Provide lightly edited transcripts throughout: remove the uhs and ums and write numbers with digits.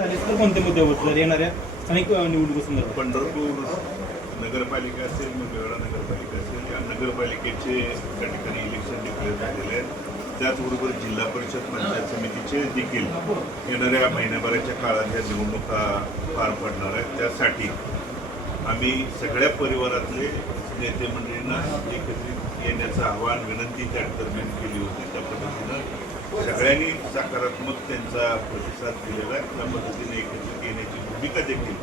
कोणत्या मुद्द्यावर जर येणाऱ्या अनेक निवडणुकीसंदर्भात पंढरपूर नगरपालिका असेल, मंगळवेढा नगरपालिका असेल, या नगरपालिकेचे त्या ठिकाणी इलेक्शन डिक्लेअर झालेले आहेत. त्याचबरोबर जिल्हा परिषद पंचायत समितीचे देखील येणाऱ्या महिन्याभराच्या काळात या निवडणुका पार पडणार आहेत. त्यासाठी आम्ही सगळ्या परिवारातले नेते मंडळींना एकत्रित येण्याचं आवाहन, विनंती त्या दरम्यान केली होती. त्या पद्धतीनं सगळ्यांनी सकारात्मक त्यांचा प्रतिसाद दिलेला आहे. त्या पद्धतीने एकत्रित येण्याची भूमिका देखील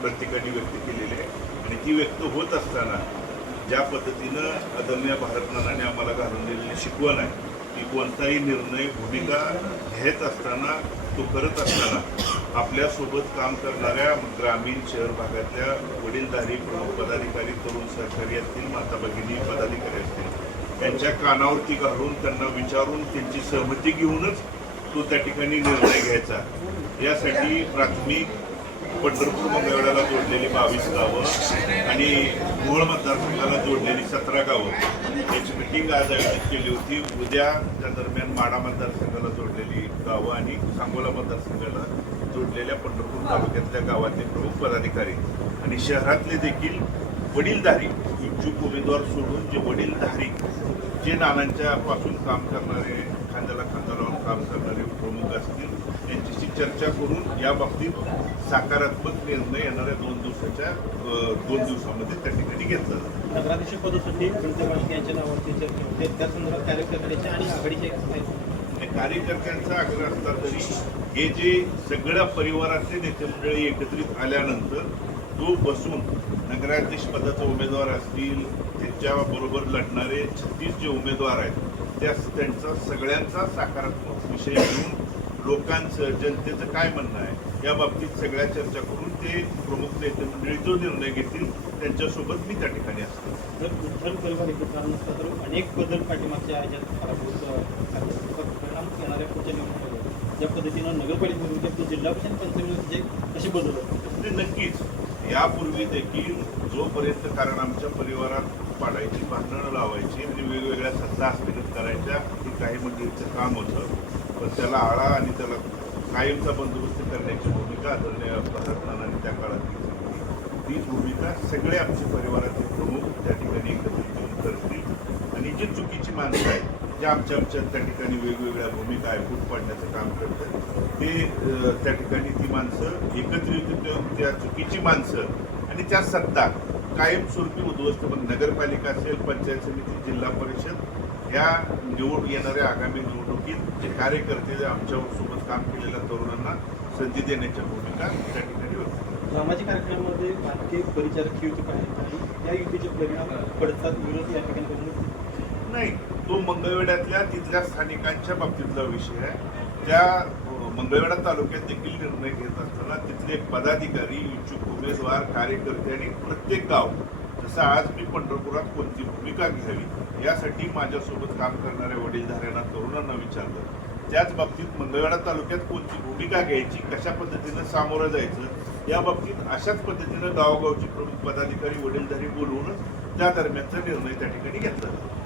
प्रत्येकाने व्यक्त केलेली आहे. आणि ती व्यक्त होत असताना ज्या पद्धतीनं अदम्य भारतनानाने आम्हाला घालून दिलेली शिकवण आहे की कोणताही निर्णय, भूमिका घेत असताना, तो करत असताना आपल्यासोबत काम करणाऱ्या ग्रामीण शहर भागातल्या वडीलधारी प्रमुख पदाधिकारी, तरुण सहकारी असतील, माता भगिनी पदाधिकारी असतील, त्यांच्या कानावरती घालून त्यांना विचारून त्यांची सहमती घेऊनच तो त्या ठिकाणी निर्णय घ्यायचा. यासाठी प्राथमिक पंढरपूर मंगळवेढ्याला जोडलेली 22 गावं आणि मोहोळ मतदारसंघाला जोडलेली 17 गावं याची मिटिंग आज आयोजित केली होती. उद्या त्या दरम्यान माढा मतदारसंघाला जोडलेली गावं आणि सांगोला मतदारसंघाला जोडलेल्या पंढरपूर तालुक्यातल्या गावातले प्रमुख पदाधिकारी आणि शहरातले देखील वडीलधारी इच्छुक उमेदवार सोडून जे वडीलधारी, जे नानांच्या पासून काम करणारे, खांद्याला खांदा लावून काम करणारे प्रमुख असतील, त्यांच्याशी चर्चा करून या बाबतीत सकारात्मक निर्णय येणाऱ्या 2 दिवसामध्ये त्या ठिकाणी घेतला जातो. नगराध्यक्ष पदासाठी यांच्या नावावरती चर्चा होते. त्या संदर्भात कार्यकर्त्यांच्या आणि आघाडीच्या कार्यकर्त्यांचा आग्रह असला तरी हे जे सगळ्या परिवारातले नेते मंडळी एकत्रित आल्यानंतर तो बसून नगराध्यक्ष पदाचे उमेदवार असतील, त्यांच्याबरोबर लढणारे 36 जे उमेदवार आहेत त्यांचा सगळ्यांचा सकारात्मक विषय घेऊन लोकांचं, जनतेचं काय म्हणणं आहे या बाबतीत सगळ्या चर्चा करून ते प्रमुख नेते मंडळी जो निर्णय घेतील त्यांच्यासोबत मी त्या ठिकाणी असतो. जर विठ्ठल परिवार एकत्र नसता तर अनेक बदल पाठीमागच्या परिणाम येणाऱ्या पुढच्या निवडणुकीमध्ये ज्या पद्धतीनं नगरपालिकेमध्ये जिल्हा परिषद पंचायतीमध्ये कसे बदल होते नक्कीच यापूर्वी देखील जोपर्यंत, कारण आमच्या परिवारात पाडायची, भांडणं लावायची आणि वेगवेगळ्या सत्ता हस्तगत करायच्या हे काही मंडळीचं काम होतं. पण त्याला आळा आणि त्याला कायमचा बंदोबस्त करण्याची भूमिका आदरणीय भारतनानांनी त्या काळात घेतली. तीच भूमिका सगळे आमचे परिवाराचे प्रमुख त्या ठिकाणी एकत्रित येऊन करतील. आणि जी चुकीची माणसं आहेत, ज्या आमच्या त्या ठिकाणी वेगवेगळ्या भूमिका फूट पाडण्याचं काम करतात, ते त्या ठिकाणी ती माणसं एकत्रित येऊन त्या चुकीची माणसं आणि त्या सत्ता कायमस्वरूपी उद्ध्वस्त, पण नगरपालिका असेल, पंचायत समिती, जिल्हा परिषद या येणाऱ्या आगामी निवडणुकीत जे कार्यकर्ते आमच्यासोबत काम केलेल्या तरुणांना संधी देण्याच्या भूमिका त्या ठिकाणी होत्या. सामाजिक कार्यक्रमामध्ये भारतीय परिचारक युती आहेत आणि त्या युतीचे परिणाम पडतात विरोधी या ठिकाणी नाही, तो मंगळवेढ्यातल्या तिथल्या स्थानिकांच्या बाबतीतला विषय आहे. त्या मंगळवेढा तालुक्यात देखील निर्णय घेत असताना तिथले पदाधिकारी, इच्छुक उमेदवार, कार्यकर्ते आणि प्रत्येक गाव, जसं आज मी पंढरपुरात कोणती भूमिका घ्यावी यासाठी माझ्यासोबत काम करणाऱ्या वडीलधाऱ्यांना, तरुणांना विचारलं. त्याच बाबतीत मंगळवेढा तालुक्यात कोणती भूमिका घ्यायची, कशा पद्धतीनं सामोरं जायचं या बाबतीत अशाच पद्धतीनं गावोगावचे प्रमुख पदाधिकारी, वडीलधारी बोलवूनच त्या दरम्यानचा निर्णय त्या ठिकाणी घेतला जातो.